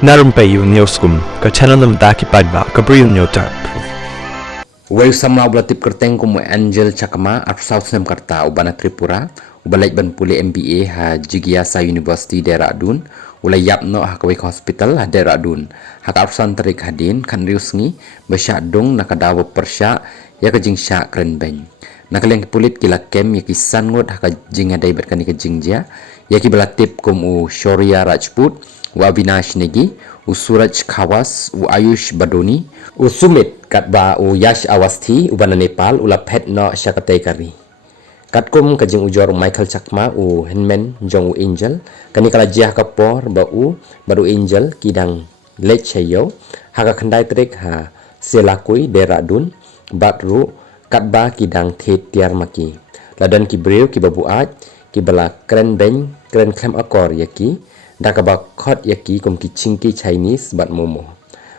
Narum payu nioskum, ka chananam daki padba, ka briu nyotar. Weu sama ubatip kerteng kumu Angel Cakama at South Nam Karta ubana Tripura ubalait ban puli MBA ha Jigyasa University Dehradun ulai yapno ha Kawik Hospital ha Dehradun ha kapsan terik hadin kan riusngi besyak dong nakadawa persyak ya kajing syak keren beng nakaleng pulit kila kem ya kisan ngot ha kajing adai berkani kajing dia ya ki belatip kumu Shoria Rajput wa Avinash Negi u Suraj Khawas u Ayush Badoni u Sumit katba u Yash Awasthi u bana Nepal ula pet no Shakatai Kari katkum kajing ujor Michael Chakma u Henmen Jong u Angel kani kala jiah kapor ba u baru Angel kidang lech chayo haga khandai trik ha selakui Dehradun batru katba kidang thet tiar maki ladan ki breu ki babuat ki bala kren beng kren klem akor yaki dakaba khot yaki kum ki chingki Chinese bat momo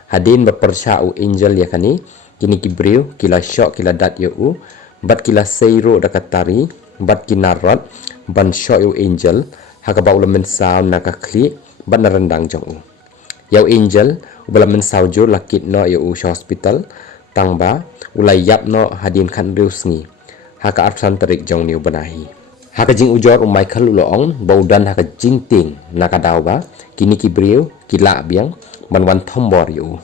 hadin berpersya u Angel yakani kini ki breu kila syok kila dat yo u bat kila seiro dakatari bat kinarot ban syok u Angel hakaba ulamen saw nakakli bat narendang jong u yau Angel ulamen saw jo lakit no yo u hospital tangba ulai yap no hadin kan riusngi haka arsan terik jong niu banahi haka jing ujor Michael uloong baudan haka jing ting nakadawa kini ki breu kila biang banwan thombor yo